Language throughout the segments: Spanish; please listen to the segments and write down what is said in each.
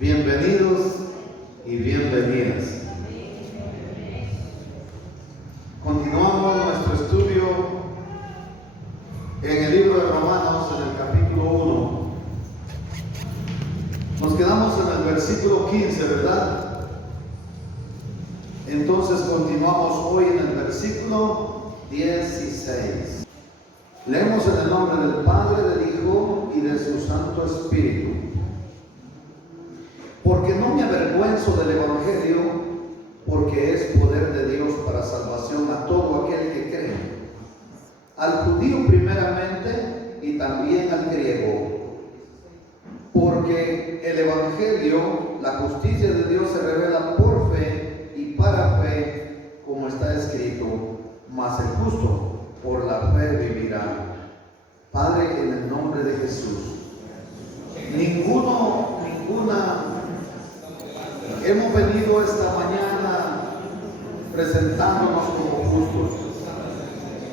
Bienvenidos y bienvenidas. Continuamos nuestro estudio en el libro de Romanos, en el capítulo 1. Nos quedamos en el versículo 15, ¿verdad? Entonces continuamos hoy en el versículo 16. Leemos en el nombre del Padre, del Hijo y de su Santo Espíritu. Porque no me avergüenzo del Evangelio, porque es poder de Dios para salvación a todo aquel que cree, al judío primeramente y también al griego. Porque el Evangelio, la justicia de Dios, se revela por fe y para fe, como está escrito: mas el justo por la fe vivirá. Padre, en el nombre de Jesús, ninguna hemos venido esta mañana presentándonos como justos,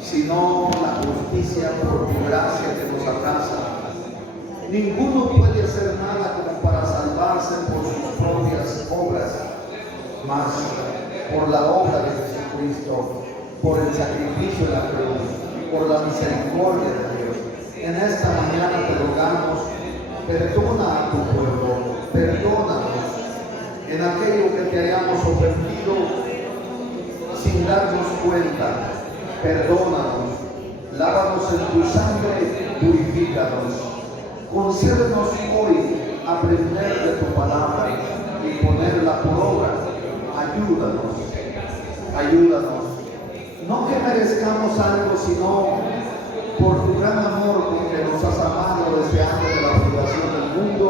sino la justicia por tu gracia que nos alcanza. Ninguno puede hacer nada como para salvarse por sus propias obras, mas por la obra de Jesucristo, por el sacrificio de la cruz, por la misericordia de Dios. En esta mañana te rogamos, perdona a tu pueblo, perdónanos en aquello que te hayamos ofendido sin darnos cuenta. Perdónanos, lávanos en tu sangre, purifícanos. Concédenos hoy aprender de tu palabra y ponerla por obra. Ayúdanos. No que merezcamos algo, sino por tu gran amor con que nos has amado desde antes de la fundación del mundo.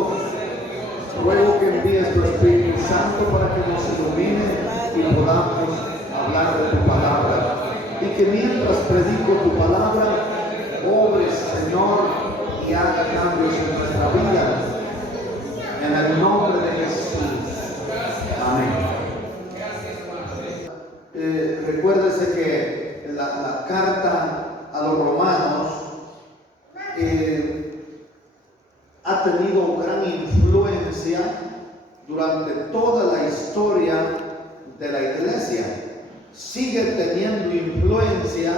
Ruego que envíes tu Espíritu Santo para que nos ilumine y podamos hablar de tu palabra. Y que mientras predico tu palabra, obres, Señor, y haga cambios en nuestra vida. En el nombre de Jesús. Amén. Recuérdese que la carta a los romanos ha tenido gran influencia durante toda la historia de la iglesia. Sigue teniendo influencia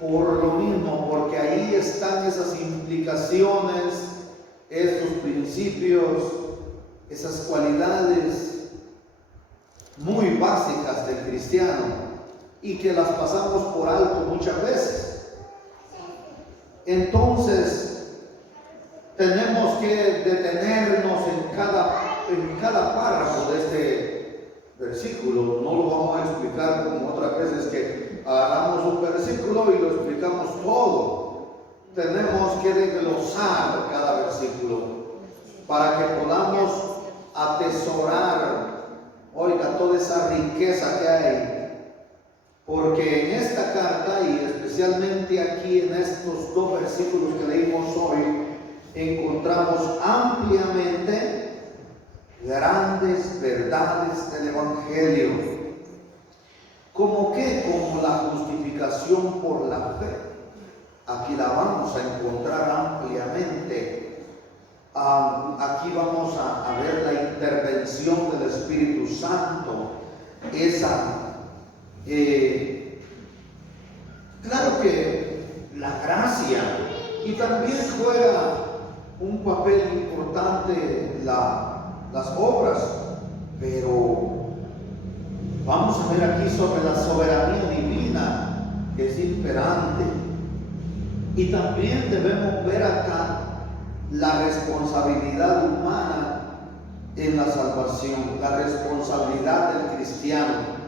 por lo mismo, porque ahí están esas implicaciones, esos principios, esas cualidades muy básicas del cristiano y que las pasamos por alto muchas veces. Entonces tenemos que detenernos en cada párrafo de este versículo. No lo vamos a explicar como otras veces que agarramos un versículo y lo explicamos todo. Tenemos que desglosar cada versículo para que podamos atesorar, toda esa riqueza que hay. Porque en esta carta, y especialmente aquí en estos dos versículos que leímos hoy, encontramos ampliamente grandes verdades del Evangelio. ¿Cómo qué? Como la justificación por la fe. Aquí la vamos a encontrar ampliamente. Aquí vamos a ver la intervención del Espíritu Santo. Claro que la gracia, y también juega un papel importante las obras, pero vamos a ver aquí sobre la soberanía divina que es imperante. Y también debemos ver acá la responsabilidad humana en la salvación, la responsabilidad del cristiano.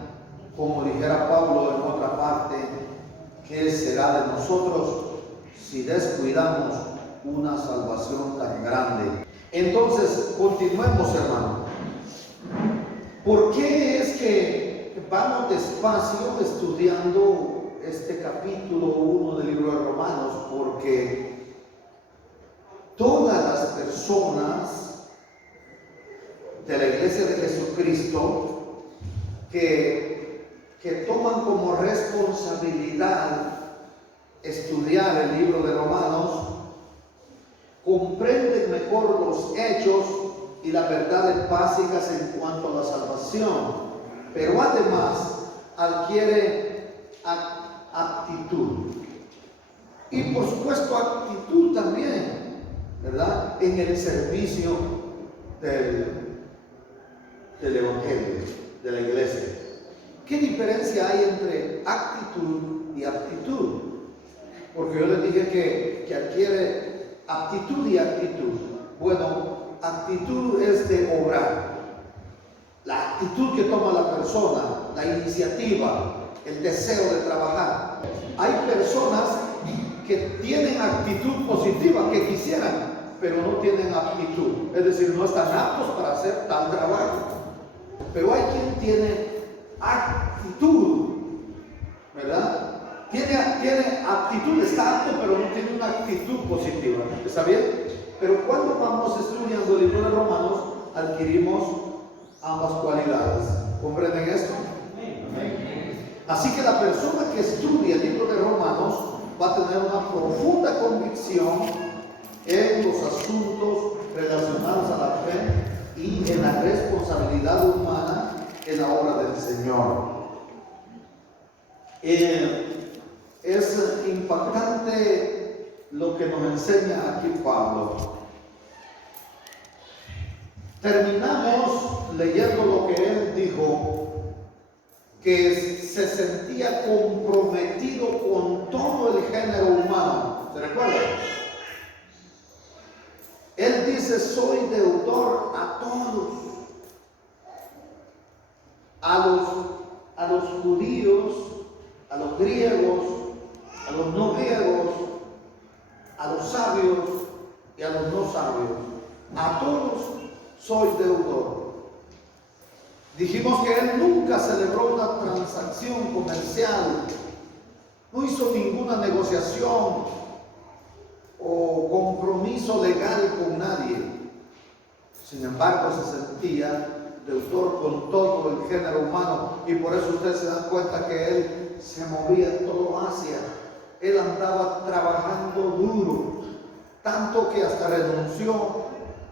Como dijera Pablo en otra parte, ¿qué será de nosotros si descuidamos una salvación tan grande? Entonces, continuemos, hermano. ¿Por qué es que vamos despacio estudiando este capítulo 1 del libro de Romanos? Porque todas las personas de la iglesia de Jesucristo que toman como responsabilidad estudiar el libro de Romanos comprenden mejor los hechos y y las verdades básicas en cuanto a la salvación, pero además adquiere actitud. Y por supuesto actitud también, ¿verdad? En el servicio del Evangelio, de la iglesia. ¿Qué diferencia hay entre actitud y aptitud? Porque yo les dije que adquiere aptitud y actitud. Bueno, actitud es de obrar. La actitud que toma la persona, la iniciativa, el deseo de trabajar. Hay personas que tienen actitud positiva, que quisieran, pero no tienen aptitud. Es decir, no están aptos para hacer tal trabajo. Pero hay quien tiene actitud, ¿verdad? Tiene actitud, está apto, pero no tiene una actitud positiva. ¿Está bien? Pero cuando vamos estudiando el libro de Romanos, adquirimos ambas cualidades. ¿Comprenden esto? Así que la persona que estudia el libro de Romanos va a tener una profunda convicción en los asuntos relacionados a la fe y en la responsabilidad humana en la obra del Señor. Es impactante lo que nos enseña aquí Pablo. Terminamos leyendo lo que él dijo, que se sentía comprometido con todo el género humano. ¿Se recuerdan? Él dice: soy deudor a todos, a los judíos, a los griegos, a los no griegos, a los sabios y a los no sabios. A todos soy deudor. Dijimos que él nunca celebró una transacción comercial, no hizo ninguna negociación o compromiso legal con nadie. Sin embargo, se sentía deudor con todo el género humano, y por eso ustedes se dan cuenta que él se movía en todo Asia. Él andaba trabajando duro, tanto que hasta renunció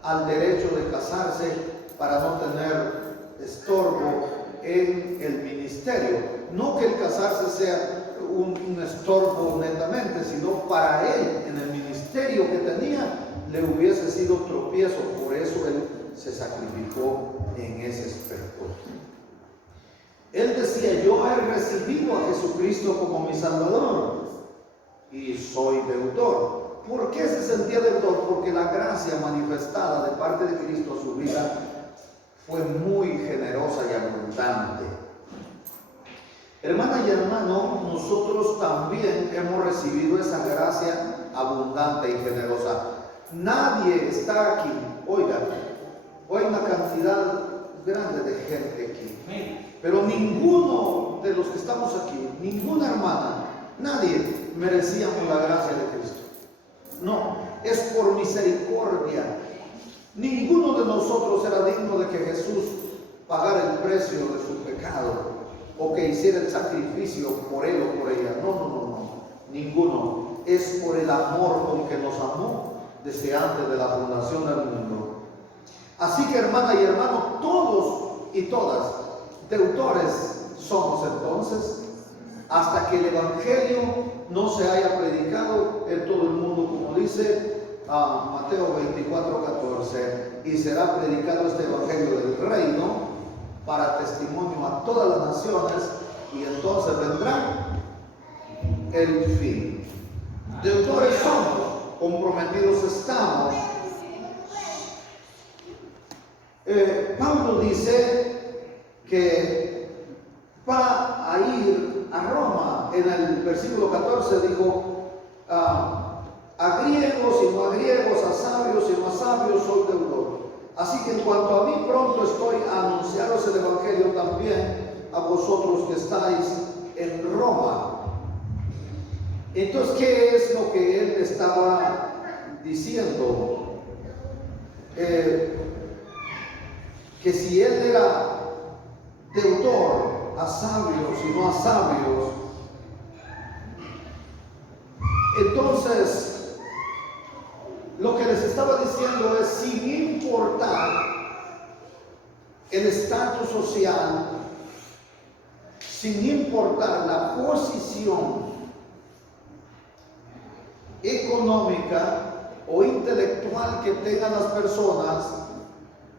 al derecho de casarse para no tener estorbo en el ministerio. No que el casarse sea un estorbo netamente, sino para él, en el ministerio que tenía, le hubiese sido tropiezo. Por eso él se sacrificó en ese aspecto. Él decía: yo he recibido a Jesucristo como mi Salvador y soy deudor. ¿Por qué se sentía deudor? Porque la gracia manifestada de parte de Cristo a su vida fue muy generosa y abundante. Hermana y hermano, nosotros también hemos recibido esa gracia abundante y generosa. Nadie está aquí, oiga, hay una cantidad grande de gente aquí, pero ninguno de los que estamos aquí, ninguna hermana, nadie merecíamos la gracia de Cristo. No, es por misericordia. Ninguno de nosotros era digno de que Jesús pagara el precio de su pecado o que hiciera el sacrificio por él o por ella. No, ninguno. Es por el amor con que nos amó desde antes de la fundación del mundo. Así que, hermana y hermano, todos y todas deudores somos entonces, hasta que el Evangelio no se haya predicado en todo el mundo, como dice Mateo 24:14, y será predicado este Evangelio del reino para testimonio a todas las naciones, y entonces vendrá el fin. Deudores somos, comprometidos estamos. Pablo dice que va a ir a Roma. En el versículo 14 dijo: a griegos y no a griegos, a sabios y no a sabios soy deudor. Así que en cuanto a mí, pronto estoy a anunciaros el Evangelio también a vosotros que estáis en Roma. Entonces, ¿qué es lo que él estaba diciendo? Que si él era deudor a sabios y no a sabios, entonces lo que les estaba diciendo es: sin importar el estatus social, sin importar la posición económica o intelectual que tengan las personas,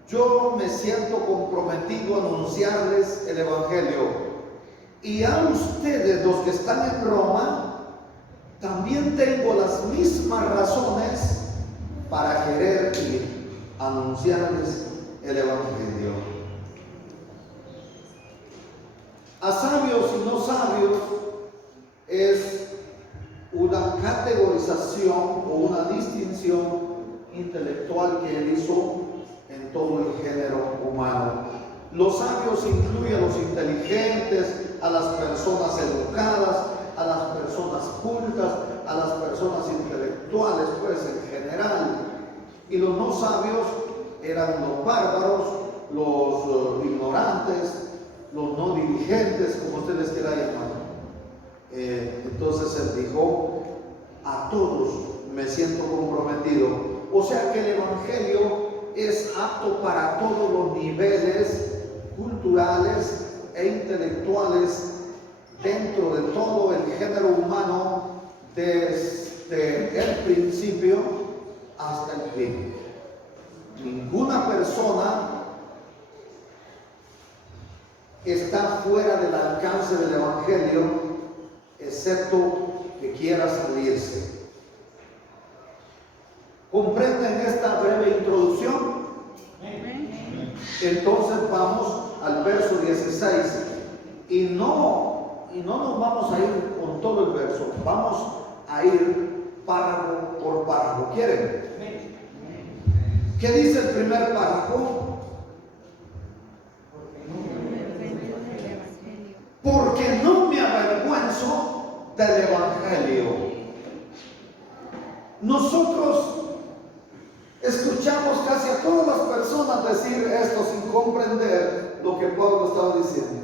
yo me siento comprometido a anunciarles el Evangelio. Y a ustedes, los que están en Roma, también tengo las mismas razones para querer ir a anunciarles el Evangelio. A sabios y no sabios es una categorización o una distinción intelectual que él hizo en todo el género humano. Los sabios incluyen a los inteligentes, a las personas educadas, a las personas cultas, a las personas intelectuales, pues en general. Y los no sabios eran los bárbaros, los ignorantes, los no diligentes, como ustedes quieran llamar. Entonces él dijo, a todos me siento comprometido. O sea que el Evangelio es apto para todos los niveles culturales e intelectuales dentro de todo el género humano, desde el principio hasta el fin. Ninguna persona está fuera del alcance del Evangelio, excepto que quiera salirse. ¿Comprenden esta breve introducción? Entonces vamos al verso 16 y no nos vamos a ir con todo el verso, vamos a ir párrafo por párrafo. ¿Quieren? ¿Qué dice el primer párrafo? Porque no me avergüenzo del Evangelio. Nosotros escuchamos casi a todas las personas decir esto sin comprender lo que Pablo estaba diciendo.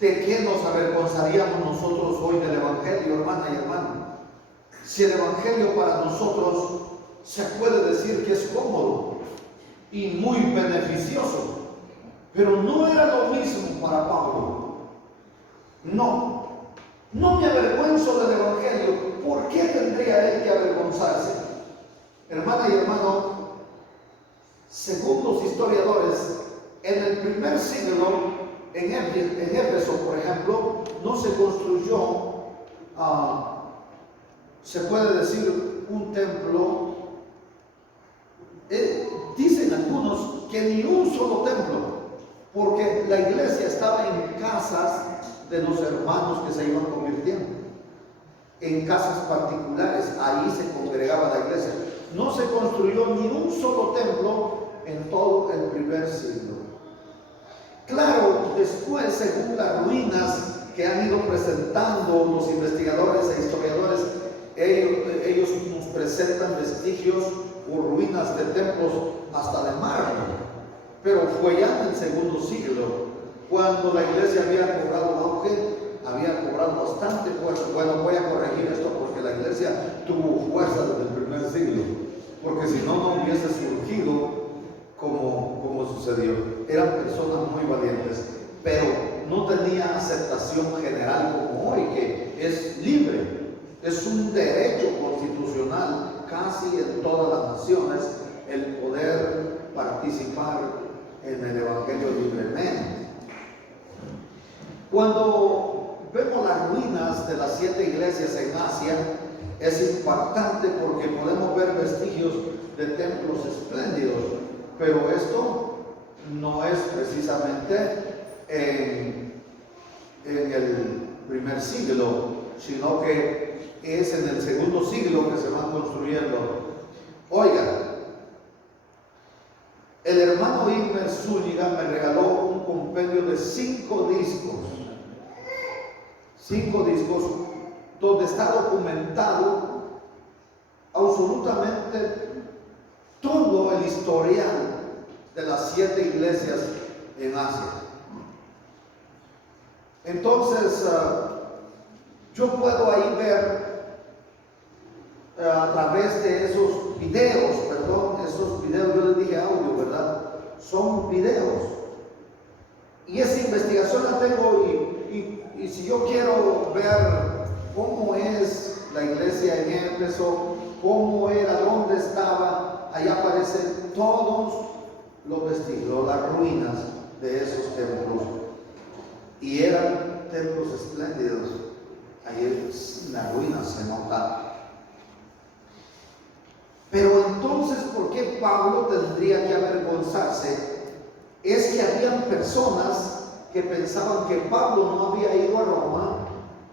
¿De qué nos avergonzaríamos nosotros hoy del Evangelio, hermana y hermano? Si el Evangelio para nosotros se puede decir que es cómodo y muy beneficioso, pero no era lo mismo para Pablo. No me avergüenzo del Evangelio. ¿Por qué tendría él que avergonzarse? Hermana y hermano, según los historiadores, en el primer siglo, en Éfeso, por ejemplo, no se construyó, se puede decir, un templo. Dicen algunos que ni un solo templo, porque la iglesia estaba en casas de los hermanos que se iban convirtiendo, en casas particulares, ahí se congregaba la iglesia. No se construyó ni un solo templo en todo el primer siglo. Claro, después, según las ruinas que han ido presentando los investigadores e historiadores, ellos nos presentan vestigios o ruinas de templos hasta de mármol, pero fue ya en el segundo siglo, cuando la iglesia había cobrado auge, había cobrado bastante fuerza. Bueno, voy a corregir esto porque la iglesia tuvo fuerza desde el primer siglo, porque si no, no hubiese surgido como sucedió. Eran personas muy valientes, pero no tenía aceptación general como hoy, que es libre, es un derecho constitucional casi en todas las naciones el poder participar en el Evangelio libremente. Cuando vemos las ruinas de las 7 iglesias en Asia, es impactante porque podemos ver vestigios de templos espléndidos, pero esto no es precisamente en el primer siglo, sino que es en el segundo siglo que se van construyendo. Oigan, el hermano Imer Zúñiga me regaló un compendio de 5 discos. 5 discos donde está documentado absolutamente todo el historial de las 7 iglesias en Asia. Entonces, yo puedo ahí ver a través de esos videos, yo les dije audio, ¿verdad? son videos. Y esa investigación la tengo y si yo quiero ver cómo es la iglesia en Éfeso, cómo era, dónde estaba, allá aparecen todos los vestigios, las ruinas de esos templos. Y eran templos espléndidos. Ahí en las ruinas se nota. Pero entonces, ¿por qué Pablo tendría que avergonzarse? Es que habían personas que pensaban que Pablo no había ido a Roma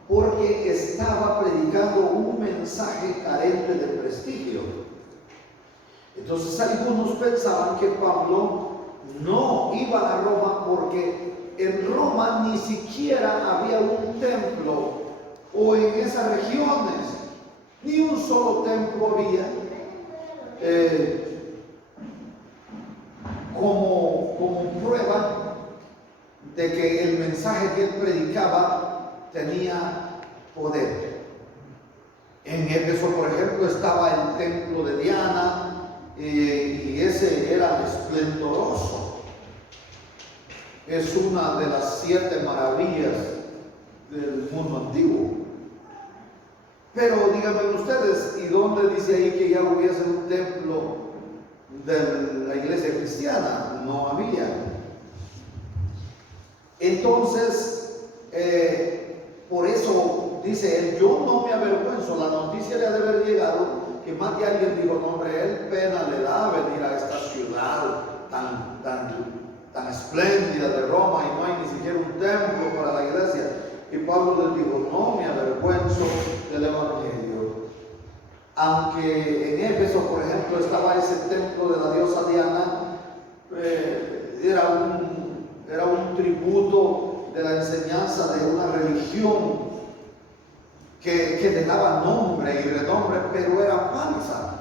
porque estaba predicando un mensaje carente de prestigio. Entonces algunos pensaban que Pablo no iba a Roma porque en Roma ni siquiera había un templo, o en esas regiones ni un solo templo había. Como prueba de que el mensaje que él predicaba tenía poder. En Éfeso, por ejemplo, estaba el templo de Diana, y ese era esplendoroso. Es una de las 7 maravillas del mundo antiguo. Pero díganme ustedes, ¿y dónde dice ahí que ya hubiese un templo de la iglesia cristiana? No había. Entonces, por eso dice él, yo no me avergüenzo. La noticia le ha de haber llegado que más de alguien dijo, no hombre, él pena le da venir a esta ciudad tan espléndida de Roma y no hay ni siquiera un templo para la iglesia. Y Pablo les dijo, no me avergüenzo del evangelio. Aunque en Éfeso, por ejemplo, estaba ese templo de la diosa Diana, era un tributo de la enseñanza de una religión que le daba nombre y renombre, pero era falsa.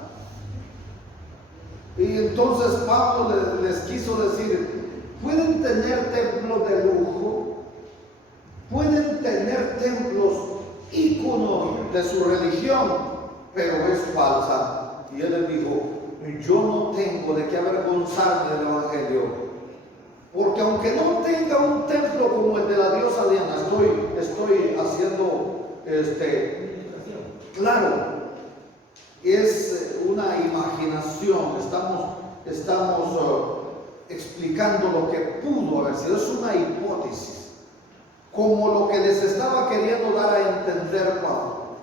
Y entonces Pablo les quiso decir, pueden tener templos de lujo, pueden tener templos íconos de su religión, pero es falsa. Y él les dijo, yo no tengo de qué avergonzarme del evangelio, porque aunque no tenga un templo como el de la diosa Diana, estoy haciendo claro, es una imaginación, estamos explicando lo que pudo haber sido, es una hipótesis, como lo que les estaba queriendo dar a entender Pablo.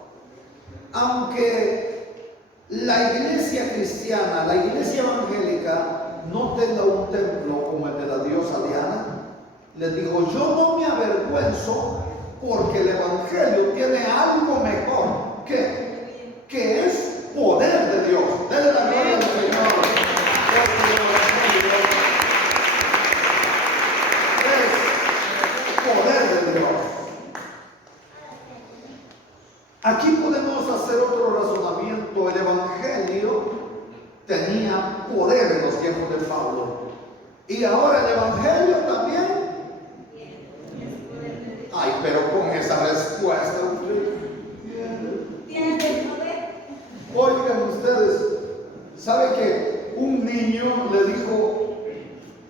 Aunque la iglesia cristiana, la iglesia evangélica no tenga un templo como el de la diosa Diana, les dijo, yo no me avergüenzo porque el evangelio tiene algo mejor que es poder de Dios. Denle la gloria al Señor. Es poder de Dios. Aquí podemos hacer otro razonamiento. El evangelio tenía poder en los tiempos de Pablo, y ahora el evangelio también. Ay, pero con esa respuesta tiene poder. Oigan ustedes, ¿sabe que un niño le dijo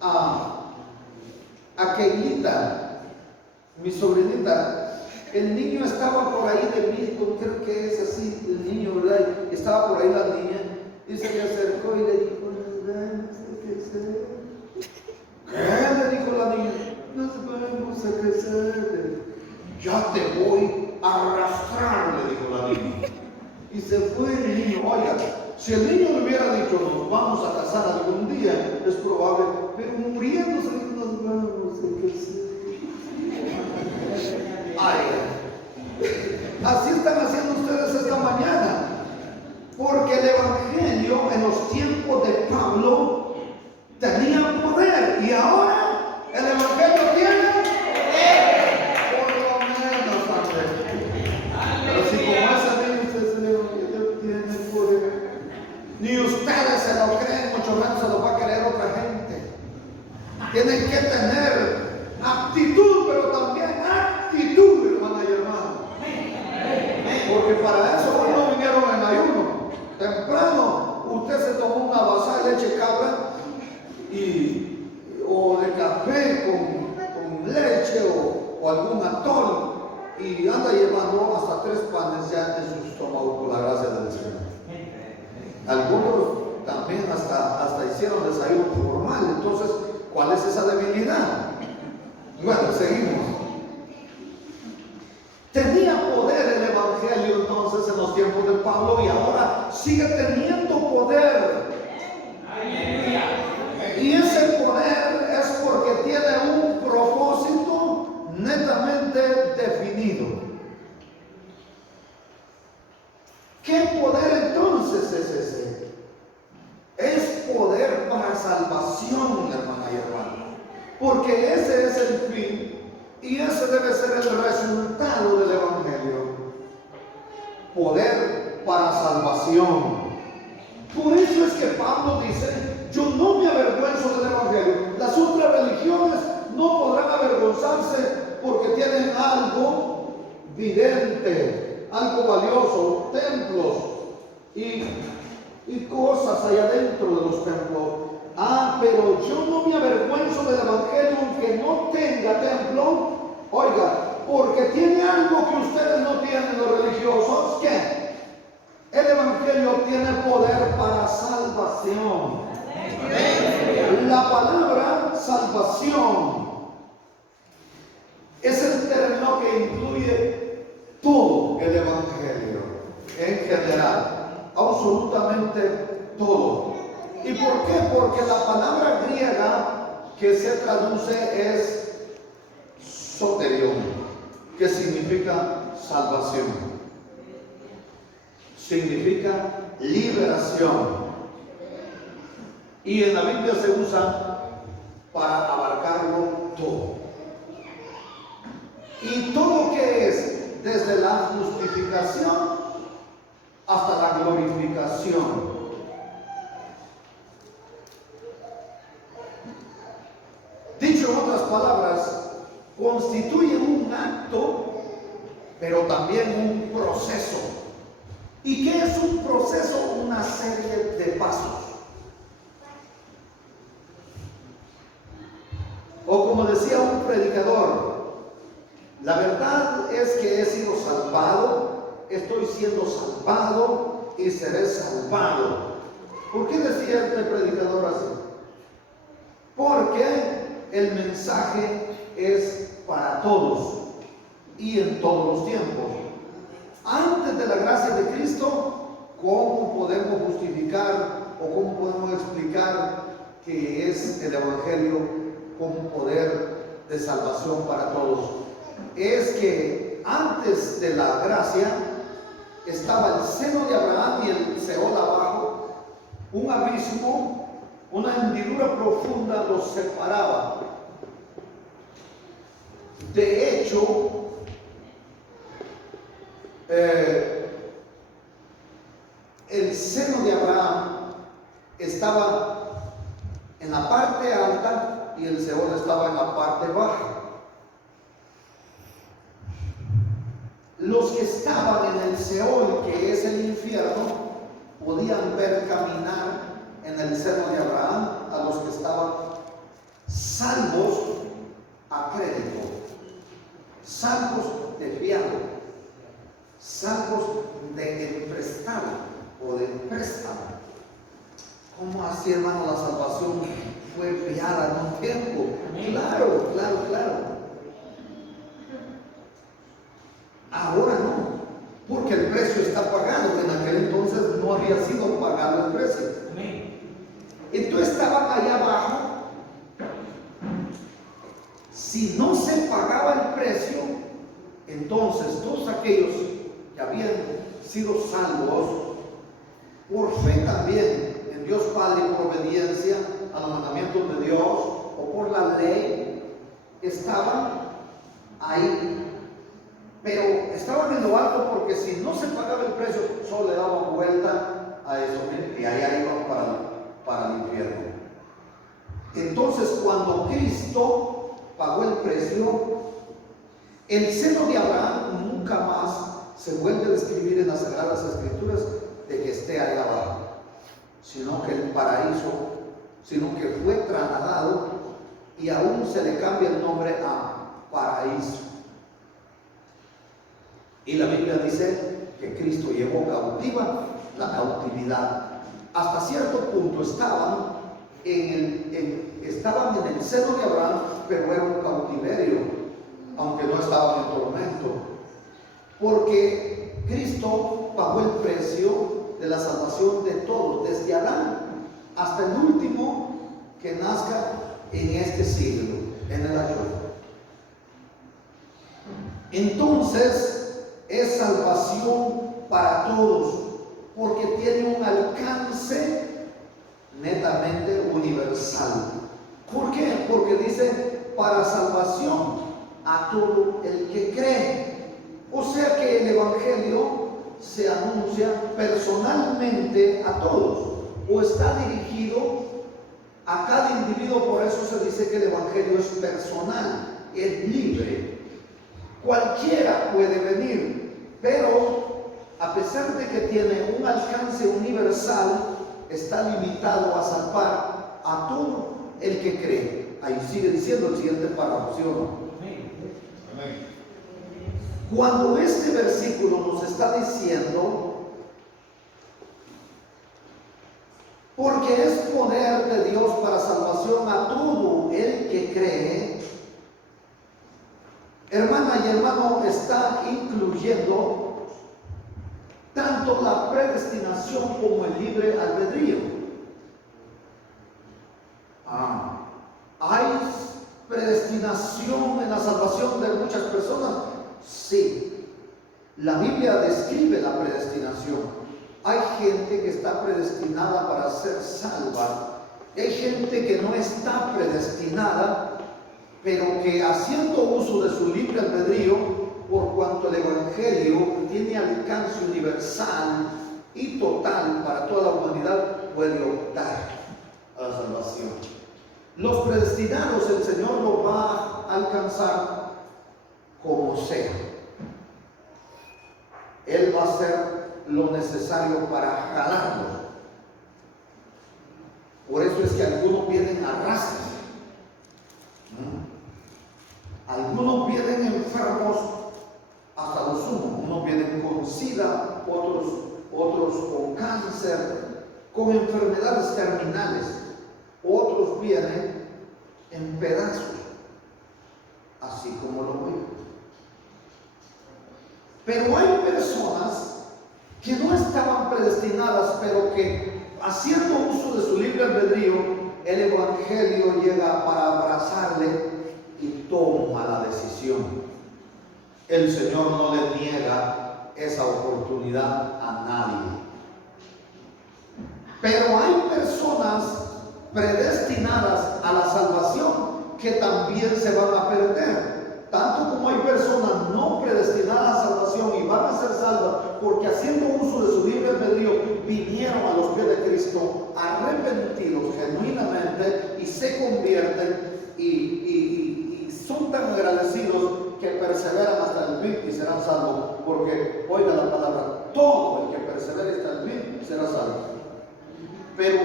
a Keilita, mi sobrinita, el niño estaba por ahí de mí, creo que es así, el niño, ¿verdad? Estaba por ahí la niña, y se le acercó y le dijo, ¿qué? Le dijo la niña, nos vamos a casar. Ya te voy a arrastrar, le dijo la niña. Y se fue el niño. Oiga, si el niño le hubiera dicho, nos vamos a casar algún día, es probable, pero muriéndose, nos vamos a casar. Ay, así están haciendo ustedes esta mañana, porque el evangelio en los tiempos de Pablo tenía poder, y ahora el evangelio tiene por lo menos poder. Pero si como ese niño usted se le tiene poder, ni ustedes se lo creen, mucho menos se lo va a creer otra gente. Tienen que tener aptitud, pero también actitud, hermana y hermano. Porque para eso hoy no vinieron en ayuno. Temprano usted se tomó una vasada de leche cabra y hasta 3 panes ya en su estómago por la gracia del Señor. Algunos también hasta hicieron desayuno formal. Entonces, ¿cuál es esa debilidad? Bueno, seguimos. Tenía poder el Evangelio entonces en los tiempos de Pablo y ahora sigue teniendo poder. Y ese poder es porque tiene un propósito netamente definido. ¿Qué poder entonces es ese? Es poder para salvación, hermana y hermano. Porque ese es el fin y ese debe ser el resultado del Evangelio. Poder para salvación. Por eso es que Pablo dice: yo no me avergüenzo del Evangelio. Las otras religiones no podrán avergonzarse porque tienen algo vidente, algo valioso, templos y cosas allá dentro de los templos. Pero yo no me avergüenzo del Evangelio aunque no tenga templo. Oiga, porque tiene algo que ustedes no tienen los religiosos. ¿Qué? El Evangelio tiene poder para salvación. La palabra salvación es el término que incluye todo el Evangelio en general, absolutamente todo. ¿Y por qué? Porque la palabra griega que se traduce es soterión, que significa salvación, significa liberación. Y en la Biblia se usa para abarcarlo todo. Y todo que es desde la justificación hasta la glorificación. Dicho en otras palabras, constituye un acto, pero también un proceso. ¿Y qué es un proceso? Una serie de pasos. O como decía un predicador, la verdad es que he sido salvado, estoy siendo salvado y seré salvado. ¿Por qué decía este predicador así? Porque el mensaje es para todos y en todos los tiempos. Antes de la gracia de Cristo, ¿cómo podemos justificar o cómo podemos explicar que es el Evangelio con poder de salvación para todos? Es que antes de la gracia estaba el seno de Abraham y el Seol abajo, un abismo, una hendidura profunda los separaba. De hecho, el seno de Abraham estaba en la parte alta y el Seol estaba en la parte baja. Los que estaban en el Seol, que es el infierno, podían ver caminar en el seno de Abraham a los que estaban salvos a crédito, salvos de fiado, salvos de prestado o de préstamo. ¿Cómo así, hermano? La salvación fue fiada en un tiempo. Claro. Ahora no, porque el precio está pagado. En aquel entonces no había sido pagado el precio. Entonces estaban allá abajo. Si no se pagaba el precio, entonces todos aquellos que habían sido salvos por fe también en Dios Padre y por obediencia a los mandamientos de Dios o por la ley, estaban ahí. Pero estaban en lo alto porque si no se pagaba el precio, solo le daban vuelta a eso y allá iban para el infierno. Entonces, cuando Cristo pagó el precio, el seno de Abraham nunca más se vuelve a describir en las Sagradas Escrituras de que esté ahí abajo, sino que el paraíso, sino que fue trasladado y aún se le cambia el nombre a paraíso. Y la Biblia dice que Cristo llevó cautiva la cautividad. Hasta cierto punto estaban estaban en el seno de Abraham, pero era un cautiverio, aunque no estaban en tormento, porque Cristo pagó el precio de la salvación de todos, desde Adán hasta el último que nazca en este siglo, en el ayuno. Entonces es salvación para todos, porque tiene un alcance netamente universal. ¿Por qué? Porque dice para salvación a todo el que cree. O sea que el Evangelio se anuncia personalmente a todos, o está dirigido a cada individuo. Por eso se dice que el Evangelio es personal, es libre. Cualquiera puede venir, pero a pesar de que tiene un alcance universal, está limitado a salvar a todo el que cree. Ahí sigue diciendo el siguiente párrafo, ¿sí o no? Amén. Cuando este versículo nos está diciendo, porque es poder de Dios para salvación a todo el que cree, hermana y hermano, está incluyendo tanto la predestinación como el libre albedrío. ¿Hay predestinación en la salvación de muchas personas? Sí. La Biblia describe la predestinación. Hay gente que está predestinada para ser salva. Hay gente que no está predestinada, pero que haciendo uso de su libre albedrío, por cuanto el Evangelio tiene alcance universal y total para toda la humanidad, puede optar a la salvación. Los predestinados el Señor los va a alcanzar como sea. Él va a hacer lo necesario para jalarlos. Por eso es que algunos vienen a rastas. Algunos vienen enfermos hasta lo sumo. Unos vienen con SIDA, otros con cáncer, con enfermedades terminales. Otros vienen en pedazos, así como lo veo. Pero hay personas que no estaban predestinadas, pero que haciendo uso de su libre albedrío, el Evangelio llega para abrazarle y toma la decisión. El Señor no le niega esa oportunidad a nadie. Pero hay personas predestinadas a la salvación que también se van a perder. Tanto como hay personas no predestinadas a la salvación y van a ser salvas porque haciendo uso de su libre albedrío vinieron a los pies de Cristo arrepentidos genuinamente y se convierten y son tan agradecidos que perseveran hasta el fin y serán salvos. Porque, oiga la palabra, todo el que persevere hasta el fin será salvo. Pero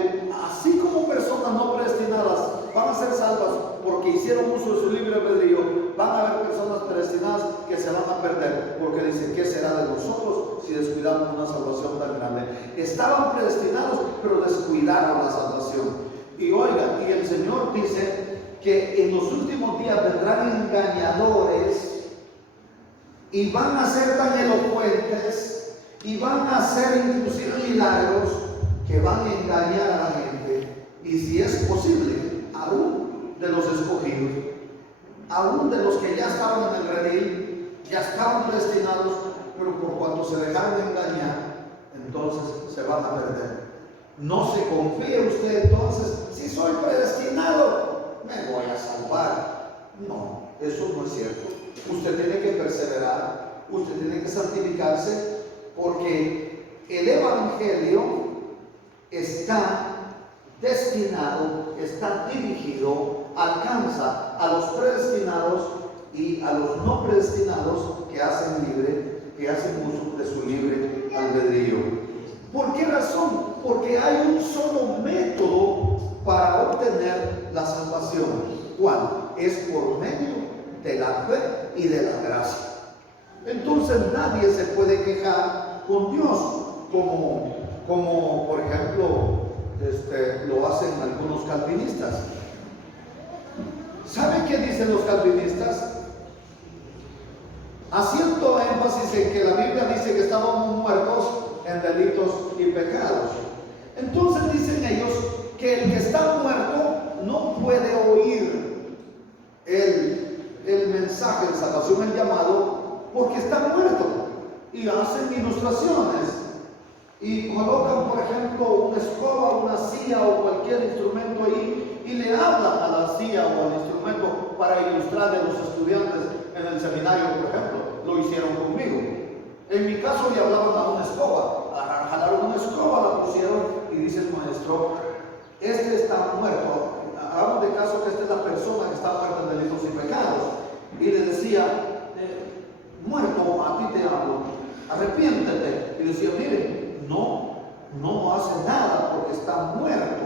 así como personas no predestinadas van a ser salvas porque hicieron uso de su libre albedrío, van a haber personas predestinadas que se van a perder porque dicen, ¿qué será de nosotros si descuidamos una salvación tan grande? Estaban predestinados, pero descuidaron la salvación. Y oiga, y el Señor dice que en los últimos días vendrán engañadores y van a ser tan elocuentes y van a hacer inclusive milagros que van a engañar a la gente. Y si es posible, aún de los escogidos, aún de los que ya estaban en el redil, ya estaban predestinados, pero por cuanto se dejaron engañar, entonces se van a perder. No se confíe usted entonces, si soy predestinado, me voy a salvar. No, eso no es cierto. Usted tiene que perseverar, usted tiene que santificarse, porque el Evangelio está destinado, está dirigido, alcanza a los predestinados y a los no predestinados que hacen uso de su libre albedrío. ¿Por qué razón? Porque hay un solo método para obtener la salvación. ¿Cuál? Es por medio de la fe y de la gracia. entonces nadie se puede quejar con Dios, como por ejemplo lo hacen algunos calvinistas. ¿Saben qué dicen los calvinistas? Haciendo énfasis en que la Biblia dice que estábamos muertos en delitos y pecados. Entonces dicen ellos que el que está muerto no puede oír el mensaje de salvación, el llamado, porque está muerto. Y hacen ilustraciones y colocan, por ejemplo, una escoba, una silla o cualquier instrumento ahí y le hablan a la silla o al instrumento para ilustrar a los estudiantes en el seminario, por ejemplo. Lo hicieron conmigo. En mi caso le hablaban a una escoba, jalaron una escoba, la pusieron y dice el maestro: este está muerto. Hagamos de caso que esta es la persona que está muerta en delitos y pecados. Y le decía: muerto, a ti te hablo, arrepiéntete. Y decía: miren, no hace nada porque está muerto.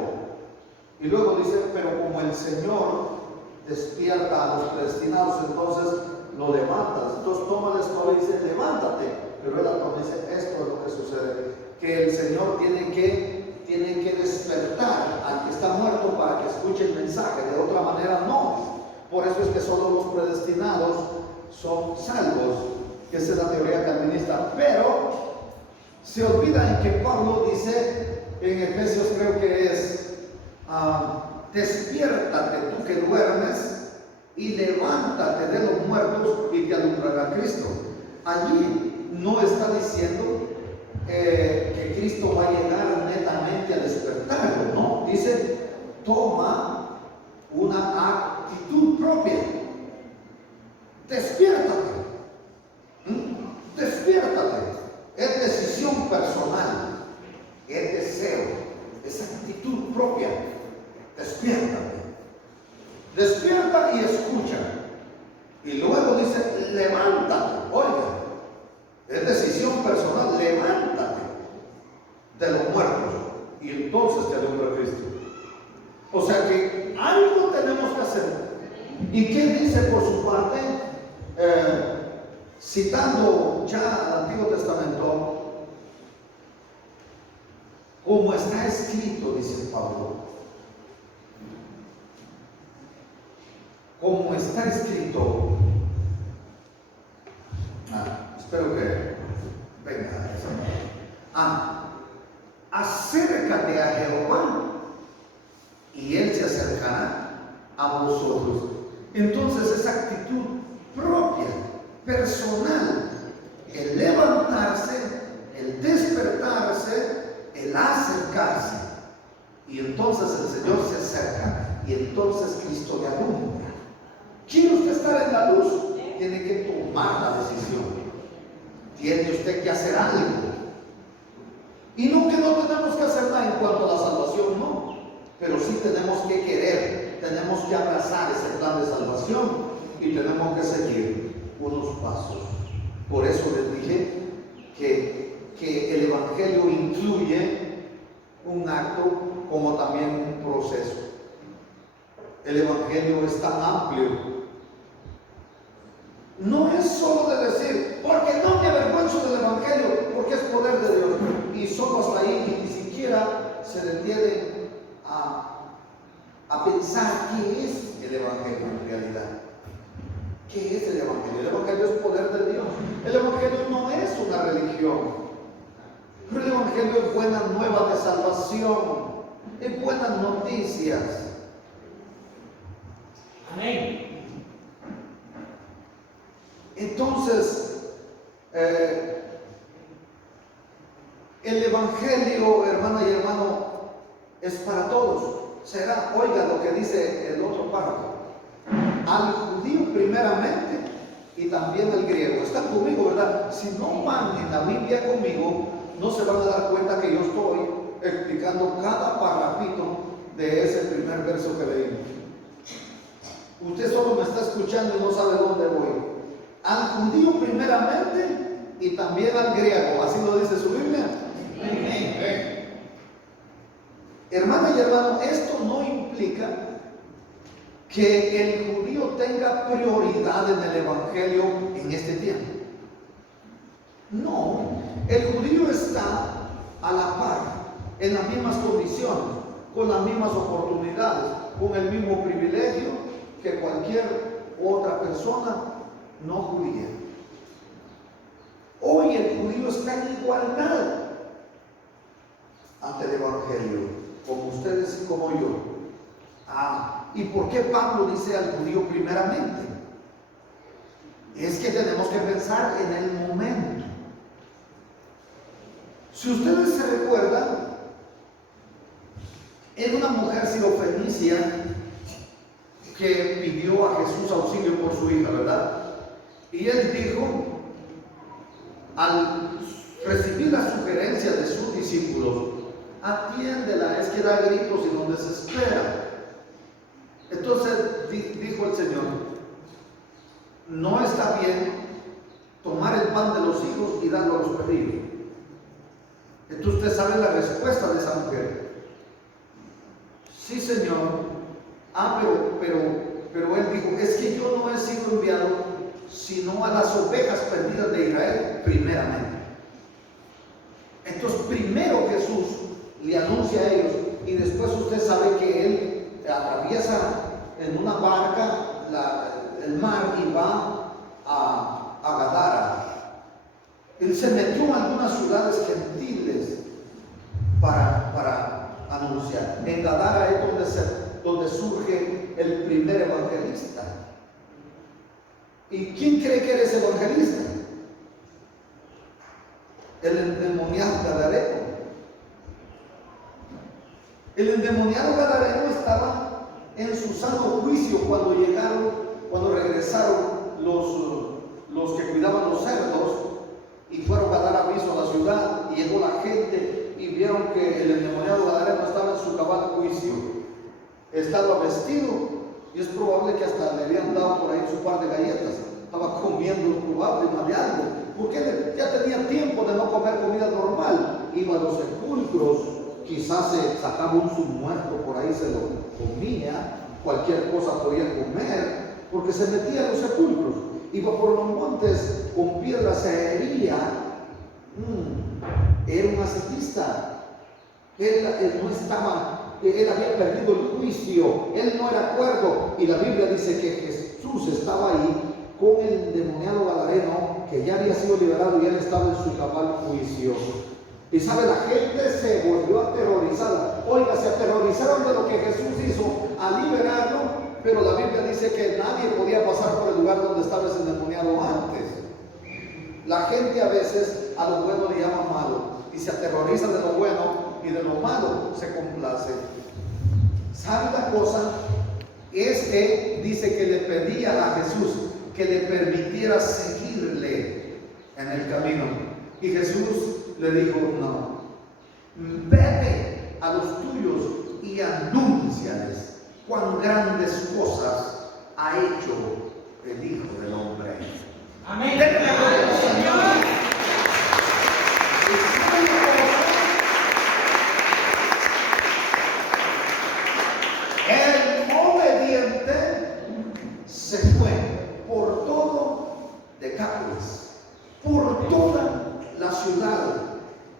Y luego dice: pero como el Señor despierta a los predestinados, entonces lo levantas. Entonces toma la escoba y dice: levántate. Pero él dice: esto es lo que sucede, que el Señor tiene que despertar al que está muerto para que escuche el mensaje. De otra manera no. Por eso es que solo los predestinados son salvos, que esa es la teoría calvinista. Pero se olvida en que Pablo dice en Efesios, creo que es: despiértate tú que duermes y levántate de los muertos y te alumbrará Cristo. Allí no está diciendo que Cristo va a llegar netamente a despertarlo, no. Dice: toma una actitud propia, despiértate. Despiértate. Es decisión personal, es deseo, es actitud propia. Despiértate. Despierta y escucha. Y luego dice: levántate. Oiga, es decisión personal. Levántate de los muertos y entonces te alumbra Cristo. O sea que algo tenemos que hacer. ¿Y qué dice por su parte? Citando ya al Antiguo Testamento, como está escrito, dice Pablo, como está escrito. Espero que venga. Acércate a Jehová y Él se acercará a vosotros. Entonces esa actitud propia, personal, el levantarse, el despertarse, el acercarse, y entonces el Señor se acerca y entonces Cristo le alumbra. ¿Quiere usted estar en la luz? Tiene que tomar la decisión. Tiene usted que hacer algo. Y no que no tenemos que hacer nada en cuanto a la salvación, no. Pero sí tenemos que querer, tenemos que abrazar ese plan de salvación y tenemos que seguir unos pasos. Por eso les dije que el Evangelio incluye un acto como también un proceso. El Evangelio es tan amplio. No es solo de decir: porque no me avergüenzo del Evangelio, porque es poder de Dios, y solo hasta ahí, y ni siquiera se detiene a pensar qué es el Evangelio en realidad. ¿Qué es el Evangelio? El Evangelio es poder de Dios. El Evangelio no es una religión, pero el Evangelio es buena nueva de salvación, es buenas noticias. Amén. Entonces, el Evangelio, hermana y hermano, es para todos. Será, oiga lo que dice el otro párrafo: al judío primeramente y también al griego. Están conmigo, ¿verdad? Si no van en la Biblia conmigo, no se van a dar cuenta que yo estoy explicando cada párrafito de ese primer verso que leímos. Usted solo me está escuchando y no sabe dónde voy. Al judío primeramente y también al griego. ¿Así lo dice su Biblia? Amén. Hermana y hermano, esto no implica que el judío tenga prioridad en el Evangelio en este tiempo. No, el judío está a la par, en las mismas condiciones, con las mismas oportunidades, con el mismo privilegio que cualquier otra persona no judía. Hoy el judío está en igualdad ante el Evangelio, como ustedes y como yo. ¿Y por qué Pablo dice al judío primeramente? Es que tenemos que pensar en el momento. Si ustedes se recuerdan, era una mujer sirofenicia que pidió a Jesús auxilio por su hija, ¿verdad? Y él dijo, al recibir la sugerencia de sus discípulos, atiéndela, es que da gritos y no desespera. Entonces dijo el Señor, no está bien tomar el pan de los hijos y darlo a los perrillos. Entonces usted sabe la respuesta de esa mujer. Sí, Señor. Pero él dijo, es que yo no he sido enviado sino a las ovejas perdidas de Israel primeramente. Entonces primero Jesús le anuncia a ellos, y después usted sabe que él atraviesa en una barca el mar y va a Gadara. Él se metió en algunas ciudades gentiles para anunciar. En Gadara es donde surge el primer evangelista. ¿Y quién cree que eres evangelista? El endemoniado gadareno. El endemoniado gadareno estaba en su sano juicio cuando regresaron los que cuidaban los cerdos y fueron a dar aviso a la ciudad, y llegó la gente y vieron que el endemoniado gadareno estaba en su cabal juicio. Estaba vestido y es probable que hasta le habían dado por ahí su par de galletas. Estaba comiendo probablemente de algo, porque ya tenía tiempo de no comer comida normal. Iba a los sepulcros, quizás se sacaba un submuerto por ahí, se lo comía, cualquier cosa podía comer, porque se metía a los sepulcros. Iba por los montes con piedras, se hería. Era un ascetista. Él no estaba, él había perdido el juicio, él no era cuerdo. Y la Biblia dice que Jesús estaba ahí con el endemoniado gadareno, que ya había sido liberado y él estaba en su cabal juicio. Y sabe, la gente se volvió aterrorizada. Oiga, se aterrorizaron de lo que Jesús hizo al liberarlo, pero la Biblia dice que nadie podía pasar por el lugar donde estaba ese endemoniado antes. La gente a veces a lo bueno le llama malo y se aterroriza de lo bueno, y de lo malo se complace. ¿Sabe la cosa? Dice que le pedía a Jesús que le permitiera seguirle en el camino. Y Jesús le dijo, no, vete a los tuyos y anúnciales cuán grandes cosas ha hecho el Hijo del Hombre. Amén. Denle la gloria al Señor. El obediente se fue por todo Decápolis, por toda la ciudad.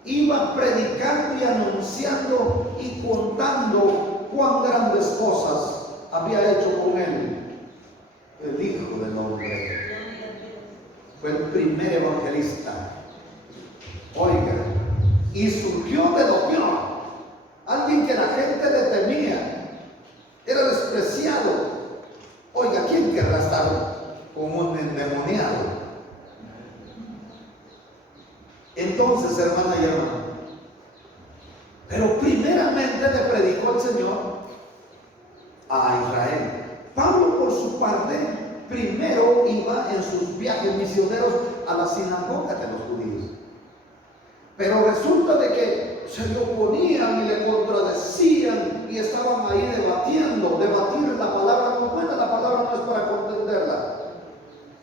Iba predicando y anunciando y contando cuán grandes cosas había hecho con él el Hijo del Hombre. Fue el primer evangelista. Oiga, y surgió de lo peor. Alguien que la gente le temía, era despreciado. Oiga, ¿quién querrá estar con un endemoniado? Entonces, hermana y hermano, pero primeramente le predicó el Señor a Israel. Pablo, por su parte, primero iba en sus viajes misioneros a la sinagoga de los judíos. Pero resulta de que se le oponían y le contradecían y estaban ahí debatiendo. Debatir la palabra no es buena, la palabra no es para contenderla.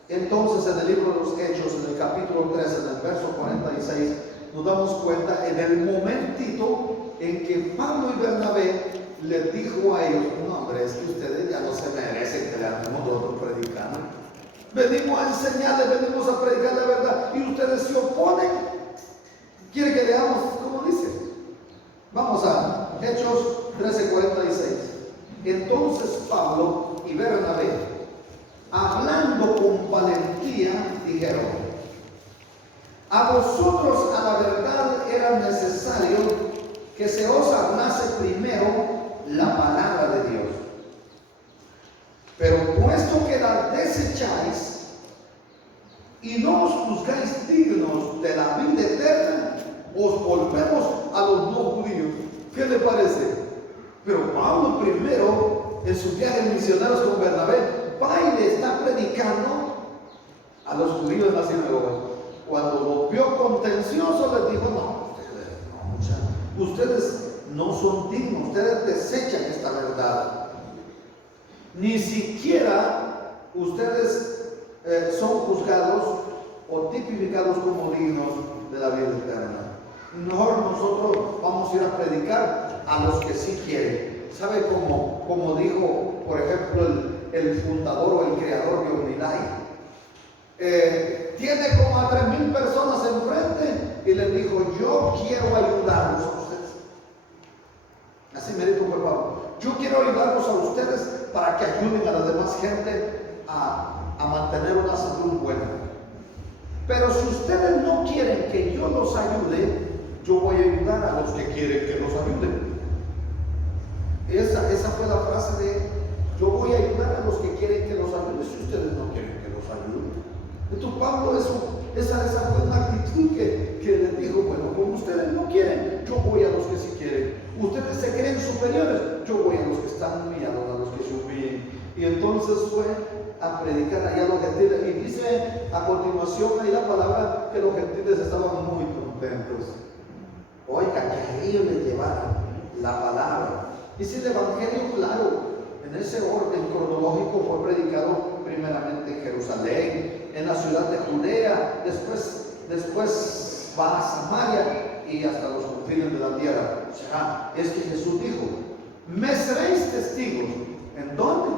Entonces, en el libro de los Hechos, en el capítulo 13, en el verso 46, nos damos cuenta en el momentito en que Pablo y Bernabé les dijo a ellos, no, hombre, es que ustedes ya no se merecen que le andemos nosotros predicando. venimos a enseñarles, venimos a predicar la verdad y ustedes se oponen. ¿Quiere que leamos cómo dice? Vamos a Hechos 13:46. Entonces Pablo y Bernabé, hablando con valentía, dijeron: a vosotros a la verdad era necesario que se os hablase primero la palabra de Dios. Pero puesto que la desecháis y no os juzgáis dignos de la vida eterna, os volvemos a los no judíos. ¿Qué le parece? Pero Pablo primero, en sus viajes misioneros con Bernabé, va y le está predicando a los judíos en la sinagoga. Cuando lo vio contencioso, les dijo: no, ustedes no son dignos, ustedes desechan esta verdad. Ni siquiera ustedes son juzgados o tipificados como dignos de la vida eterna. Mejor nosotros vamos a ir a predicar a los que sí quieren. ¿Sabe cómo dijo, por ejemplo, el fundador o el creador de Omnilay? Tiene como a 3,000 personas enfrente y les dijo: yo quiero ayudarlos a ustedes. Así me dijo Pablo: yo quiero ayudarlos a ustedes para que ayuden a la demás gente a mantener una salud buena. Pero si ustedes no quieren que yo los ayude, yo voy a ayudar a los que quieren que los ayuden. Esa fue la frase de: yo voy a ayudar a los que quieren que los ayude si ustedes no quieren que los ayude. Entonces Pablo, esa fue una actitud que les dijo: bueno, como ustedes no quieren, yo voy a los que sí quieren. Ustedes se creen superiores, yo voy a los que están humillados, a los que se humillen. Y entonces fue a predicar allá a los gentiles. Y dice a continuación ahí la palabra que los gentiles estaban muy contentos. Oiga, que a ellos les llevaron la palabra. Dice el Evangelio, claro, en ese orden cronológico fue predicado primeramente en Jerusalén, en la ciudad de Judea, después va a Samaria y hasta los confines de la tierra. O sea, es que Jesús dijo: me seréis testigos. ¿En dónde?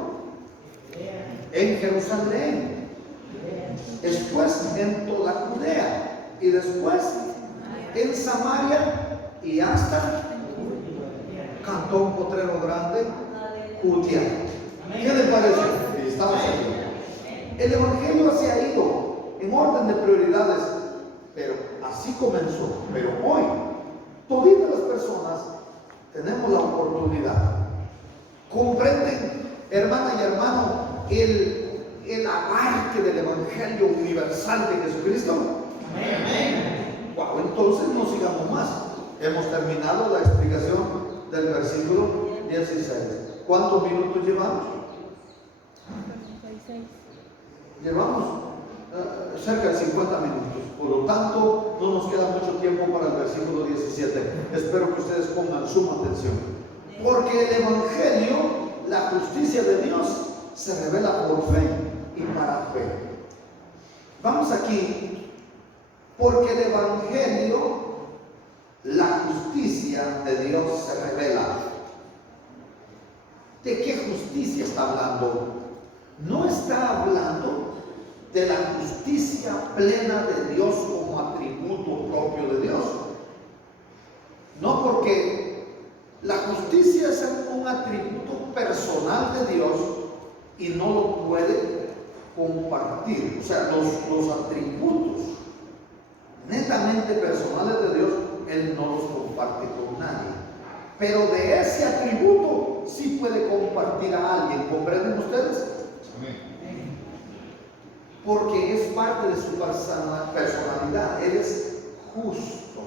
En Jerusalén, después en toda Judea y después en Samaria y hasta Cantón Potrero Grande, Judea. ¿Qué le parece? Estamos aquí. El Evangelio se ha ido en orden de prioridades, pero así comenzó. Pero hoy, todas las personas tenemos la oportunidad. ¿Comprenden, hermana y hermano, el abarque del Evangelio universal de Jesucristo? Amén. Wow, entonces no sigamos más. Hemos terminado la explicación del versículo 16. ¿Cuántos minutos llevamos? 36. Llevamos cerca de 50 minutos. Por lo tanto, no nos queda mucho tiempo para el versículo 17. Espero que ustedes pongan suma atención. Porque el Evangelio, la justicia de Dios, se revela por fe y para fe. Vamos aquí. Porque el Evangelio, la justicia de Dios se revela. ¿De qué justicia está hablando? No está hablando de la justicia plena de Dios como atributo propio de Dios. No, porque la justicia es un atributo personal de Dios y no lo puede compartir. O sea, los atributos netamente personales de Dios, Él no los comparte con nadie. Pero de ese atributo sí puede compartir a alguien. ¿Comprenden ustedes? Amén. Porque es parte de su personalidad. Él es justo.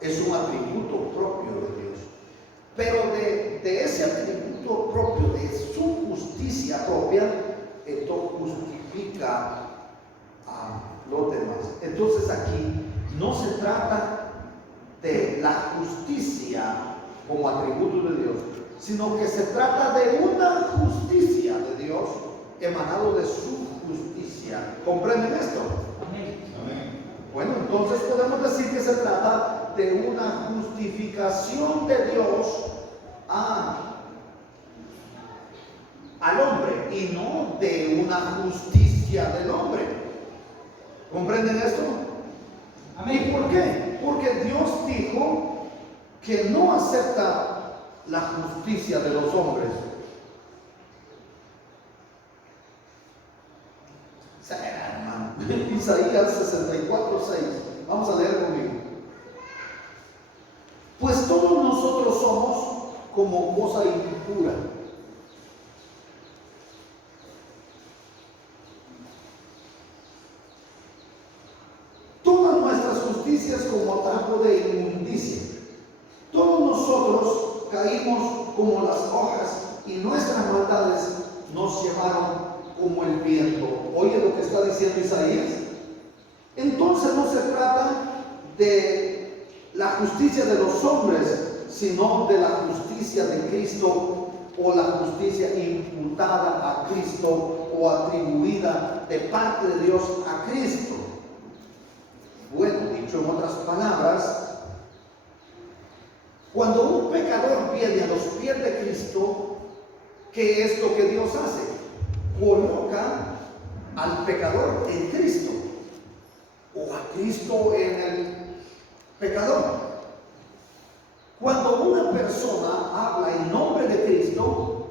Es un atributo propio de Dios. Pero de ese atributo propio, de su justicia propia, esto justifica a los demás. Entonces aquí no se trata de la justicia como atributo de Dios, sino que se trata de una justicia de Dios emanado de su justicia. ¿Comprenden esto? Amén. Amén. Bueno, entonces podemos decir que se trata de una justificación de Dios al hombre y no de una justicia del hombre. ¿Comprenden esto? Amén. ¿Y por qué? Porque Dios dijo que no acepta la justicia de los hombres. Isaías 64:6. Vamos a leer conmigo. Pues todos nosotros somos como cosa impura. Todas nuestras justicias como trapo de inmundicia. Todos nosotros caímos como las hojas y nuestras maldades nos llevaron como el viento. Oye lo que está diciendo Isaías. Entonces no se trata de la justicia de los hombres, sino de la justicia de Cristo, o la justicia imputada a Cristo o atribuida de parte de Dios a Cristo. Bueno, dicho en otras palabras, cuando un pecador viene a los pies de Cristo, ¿qué es lo que Dios hace? Coloca al pecador en Cristo o a Cristo en el pecador. Cuando una persona habla en nombre de Cristo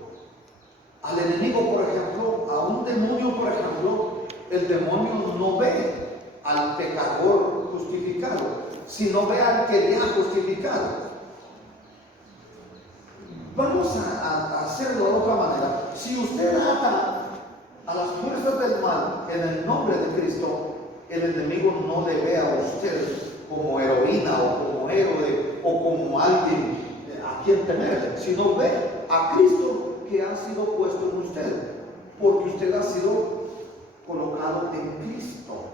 al enemigo, por ejemplo, a un demonio, por ejemplo, el demonio no ve al pecador justificado, sino ve al que le ha justificado. Vamos a hacerlo de otra manera. Si usted ata a las fuerzas del mal en el nombre de Cristo, el enemigo no le ve a usted como heroína o como héroe o como alguien a quien temerle, sino ve a Cristo que ha sido puesto en usted, porque usted ha sido colocado en Cristo.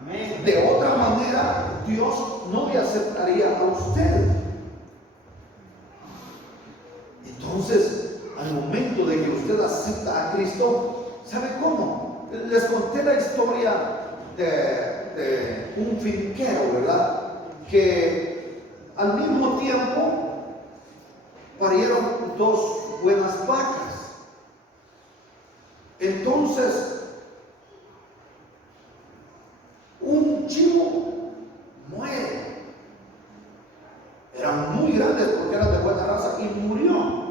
Amén. De otra manera, Dios no le aceptaría a usted. Entonces, al momento de que usted acepta a Cristo, ¿sabe cómo? Les conté la historia de un finquero, ¿verdad? Que al mismo tiempo parieron dos buenas vacas. Entonces, un chivo muere. Eran muy grandes porque eran de buena raza y murió.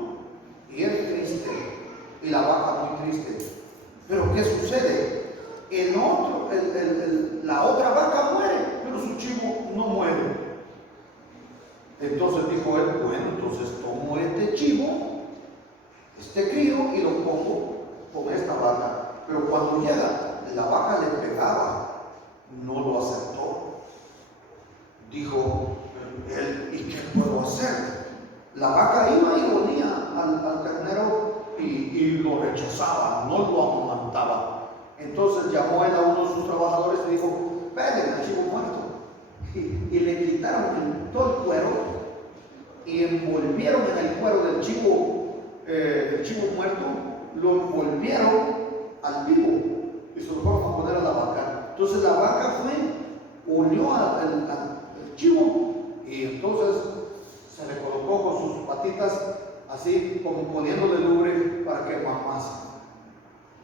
Y él triste, y la vaca muy triste. Pero ¿qué sucede? La otra vaca muere, pero su chivo no muere. Entonces dijo él, bueno, entonces tomo este chivo, este crío, y lo pongo con esta vaca. Pero cuando llega, la vaca le pegaba, no lo aceptó. Dijo él, ¿y qué puedo hacer? La vaca iba y ponía al ternero y lo rechazaba, no lo amamantaba. Entonces llamó él a uno de sus trabajadores y dijo, peguen al chivo muerto. Y le quitaron todo el cuero y envolvieron en el cuero del chivo, muerto, lo envolvieron al vivo y se lo fueron a poner a la vaca. Entonces la vaca fue, olió al chivo y entonces se le colocó con sus patitas así como poniéndole lumbre para que mamase.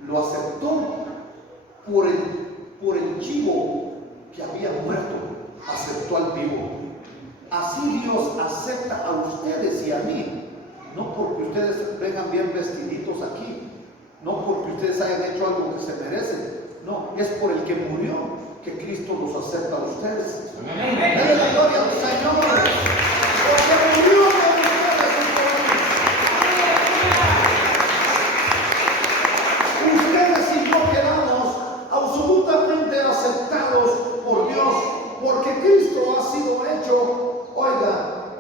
Lo aceptó por el chivo que había muerto, aceptó al vivo. Así Dios acepta a ustedes y a mí, no porque ustedes vengan bien vestiditos aquí, no porque ustedes hayan hecho algo que se merecen, no, es por el que murió que Cristo los acepta a ustedes. Denle la gloria al Señor, porque murió por ustedes. Ustedes y yo quedamos absolutamente aceptados por Dios, porque Cristo ha sido hecho, oiga,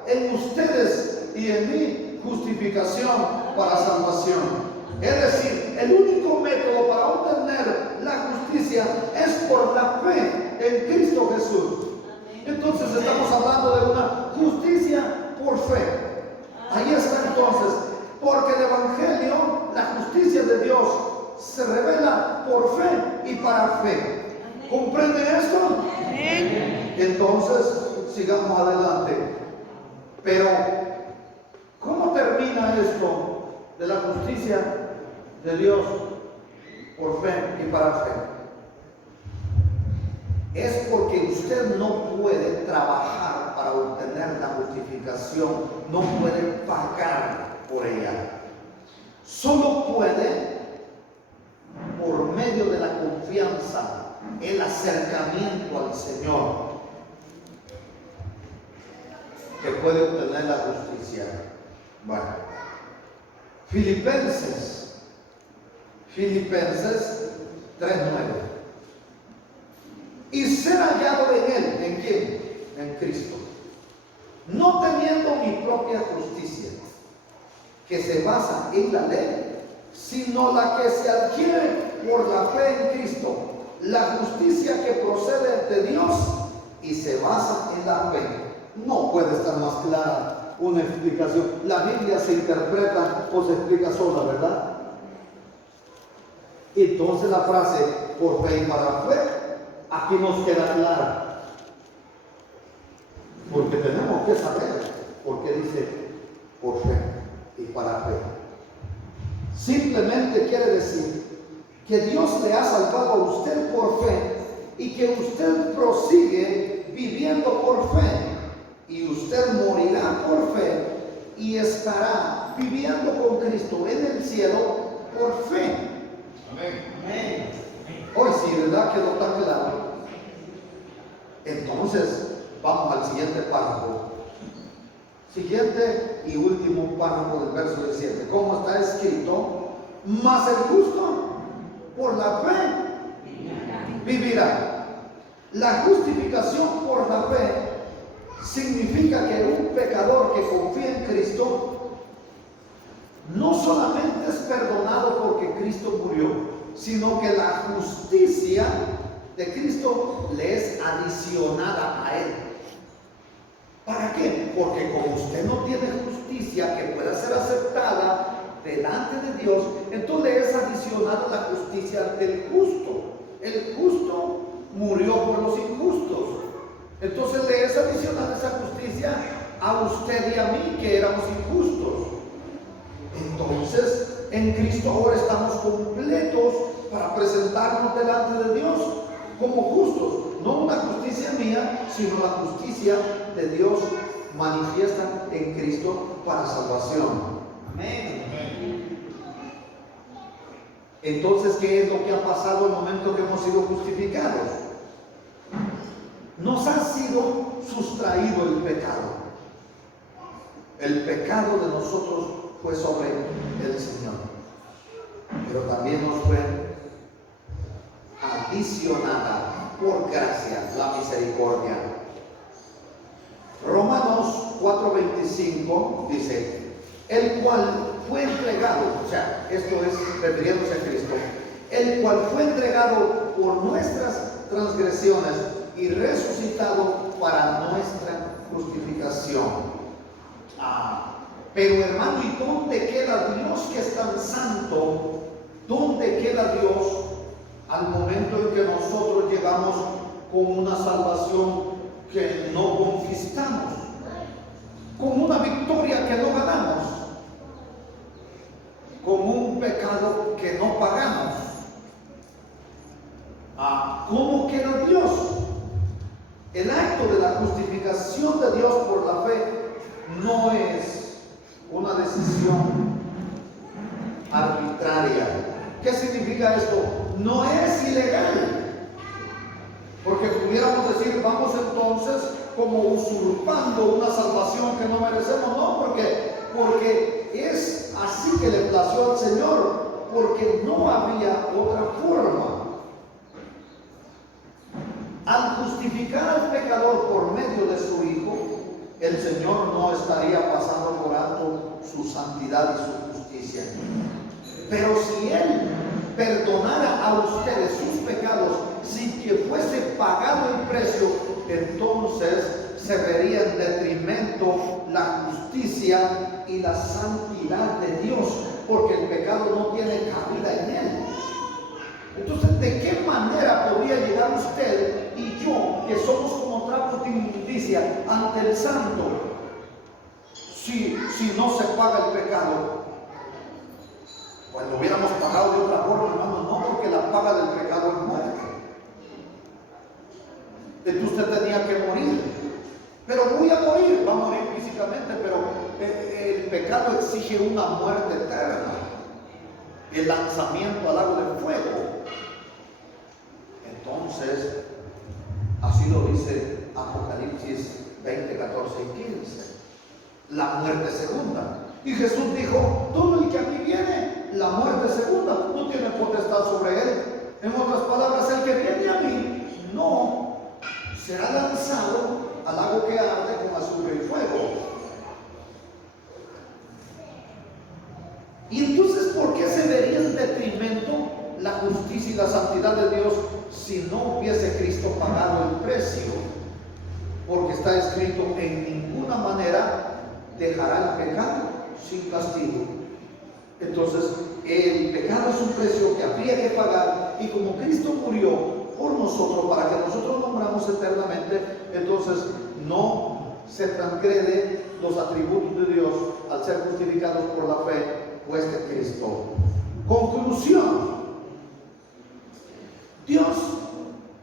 en ustedes y en mí, justificación para salvación. Es decir, el único método para obtener la justicia es por la fe en Cristo Jesús. Entonces estamos hablando de una justicia por fe. Ahí está entonces, porque el Evangelio, la justicia de Dios, se revela por fe y para fe. ¿Comprenden esto? Entonces, sigamos adelante. Pero, ¿cómo termina esto de la justicia de Dios por fe y para fe, es porque usted no puede trabajar para obtener la justificación, no puede pagar por ella. Solo puede por medio de la confianza, el acercamiento al Señor, que puede obtener la justicia. Bueno, Filipenses 3:9. Y ser hallado en Él, ¿en quién? En Cristo. No teniendo mi propia justicia, que se basa en la ley, sino la que se adquiere por la fe en Cristo, la justicia que procede de Dios y se basa en la fe. No puede estar más clara una explicación. La Biblia se interpreta o se explica sola, ¿verdad? Entonces la frase por fe y para fe, aquí nos queda clara, porque tenemos que saber por qué dice por fe y para fe. Simplemente quiere decir que Dios le ha salvado a usted por fe y que usted prosigue viviendo por fe, y usted morirá por fe y estará viviendo con Cristo en el cielo por fe. Amén. Hoy sí, ¿verdad? Quedó tan claro. Entonces, vamos al siguiente párrafo. Siguiente y último párrafo del verso 17. Como está escrito, mas el justo por la fe vivirá. La justificación por la fe significa que un pecador que confía en Cristo no solamente es perdonado porque Cristo murió, sino que la justicia de Cristo le es adicionada a él. ¿Para qué? Porque como usted no tiene justicia que pueda ser aceptada delante de Dios, entonces le es adicionada la justicia del justo. El justo murió por los injustos. Entonces le es adicionada esa justicia a usted y a mí, que éramos injustos. Entonces, en Cristo ahora estamos completos para presentarnos delante de Dios como justos. No una justicia mía, sino la justicia de Dios manifiesta en Cristo para salvación. Amén. Entonces, ¿qué es lo que ha pasado al momento que hemos sido justificados? Nos ha sido sustraído el pecado. El pecado de nosotros fue sobre el Señor, pero también nos fue adicionada por gracia la misericordia. Romanos 4:25 dice, el cual fue entregado, o sea, esto es refiriéndose a Cristo, el cual fue entregado por nuestras transgresiones y resucitado para nuestra justificación. Pero hermano, ¿y dónde queda Dios que es tan santo? ¿Dónde queda Dios al momento en que nosotros llegamos con una salvación que no conquistamos, con una victoria que no ganamos, con un pecado que no pagamos? ¿Cómo queda Dios? El acto de la justificación de Dios por la fe no es una decisión arbitraria. ¿Qué significa esto? No es ilegal, porque pudiéramos decir, vamos entonces como usurpando una salvación que no merecemos. No, porque es así que le plació al Señor, porque no había otra forma. Al justificar al pecador por medio de su Hijo, el Señor no estaría pasando por alto su santidad y su justicia. Pero si Él perdonara a ustedes sus pecados sin que fuese pagado el precio, entonces se vería en detrimento la justicia y la santidad de Dios, porque el pecado no tiene cabida en Él. Entonces, ¿de qué manera podría llegar usted y yo, que somos como trapos de inmundicia, ante el Santo, si no se paga el pecado? Pues lo hubiéramos pagado de otra forma, hermano, no, porque la paga del pecado es muerte. Entonces usted tenía que morir. Pero voy a morir, va a morir físicamente, pero el pecado exige una muerte eterna. El lanzamiento al lago de fuego. Entonces, así lo dice Apocalipsis 20, 14 y 15. La muerte segunda. Y Jesús dijo, todo el que a mí viene, la muerte segunda, no tiene potestad sobre él. En otras palabras, el que viene a mí, no será lanzado al lago que arde con azufre y fuego. Y entonces, ¿por qué se vería en detrimento la justicia y la santidad de Dios si no hubiese Cristo pagado el precio? Porque está escrito, en ninguna manera dejará el pecado sin castigo. Entonces, el pecado es un precio que habría que pagar, y como Cristo murió por nosotros para que nosotros lo moramos eternamente, entonces no se transgrede los atributos de Dios al ser justificados por la fe puesta en Cristo. Conclusión: Dios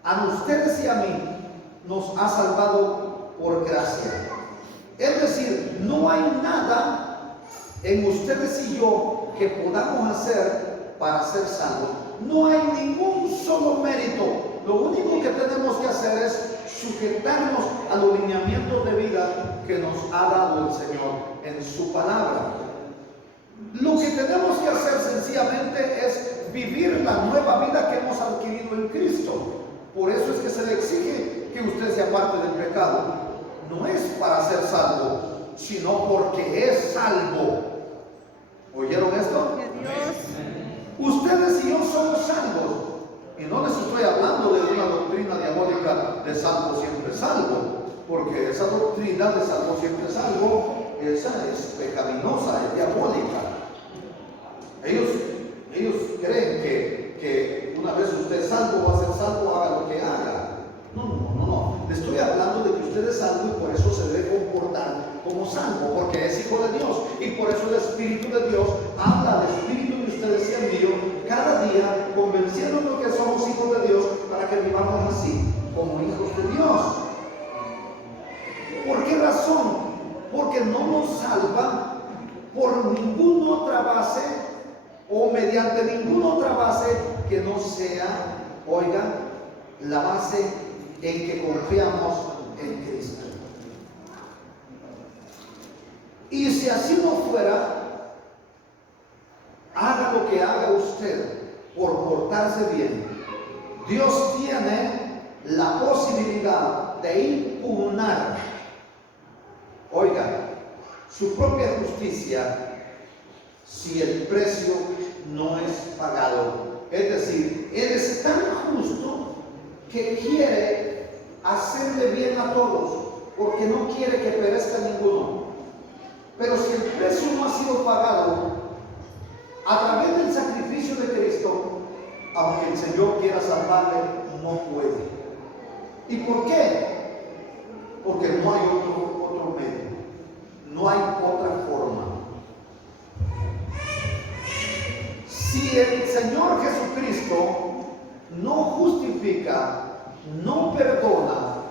a ustedes y a mí nos ha salvado por gracia. Es decir, no hay nada en ustedes y yo que podamos hacer para ser salvos. No hay ningún solo mérito. Lo único que tenemos que hacer es sujetarnos a los lineamientos de vida que nos ha dado el Señor en su palabra. Lo que tenemos que hacer sencillamente es vivir la nueva vida que hemos adquirido en Cristo. Por eso es que se le exige que usted se aparte del pecado. No es para ser salvo, sino porque es salvo. ¿Oyeron esto? Ustedes y yo somos salvos. Y no les estoy hablando de una doctrina diabólica de salvo siempre salvo, porque esa doctrina de salvo siempre salvo, esa es pecaminosa, es diabólica. Ellos creen que una vez usted es salvo, va a ser salvo, haga lo que haga. No. Le estoy hablando de que usted es salvo y por eso se debe comportar como salvo, porque es hijo de Dios. Y por eso el Espíritu de Dios habla del Espíritu de ustedes y el mío cada día, convenciéndonos que somos hijos de Dios para que vivamos así, como hijos de Dios. ¿Por qué razón? Porque no nos salva por ninguna otra base o mediante ninguna otra base que no sea, oigan, la base en que confiamos en Cristo. Y si así no fuera, haga lo que haga usted por portarse bien, Dios tiene la posibilidad de impugnar, oiga, su propia justicia si el precio no es pagado. Es decir, Él es tan justo que quiere hacerle bien a todos, porque no quiere que perezca ninguno. Pero si el precio no ha sido pagado a través del sacrificio de Cristo, aunque el Señor quiera salvarle, no puede. ¿Y por qué? Porque no hay otro medio, no hay otra forma. Si el Señor Jesucristo no justifica, no perdona,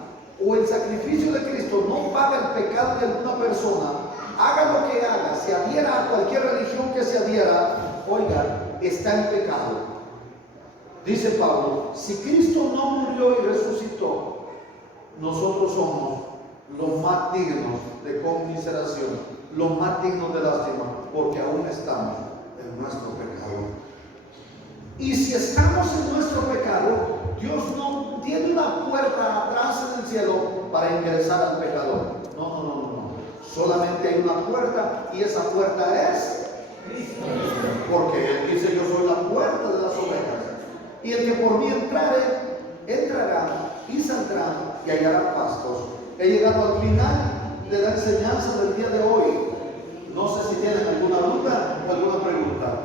o el sacrificio de Cristo no paga el pecado de alguna persona, haga lo que haga, se adhiera a cualquier religión que se adhiera, oiga, está en pecado. Dice Pablo, si Cristo no murió y resucitó, nosotros somos los más dignos de conmiseración, los más dignos de lástima, porque aún estamos en nuestro pecado. Y si estamos en nuestro pecado, Dios no tiene una puerta atrás en el cielo para ingresar al pecador. No. Solamente hay una puerta, y esa puerta es Cristo. Porque Él dice, yo soy la puerta de las ovejas. Y el que por mí entrare, entrará y saldrá y hallará pastos. He llegado al final de la enseñanza del día de hoy. No sé si tienen alguna duda o alguna pregunta.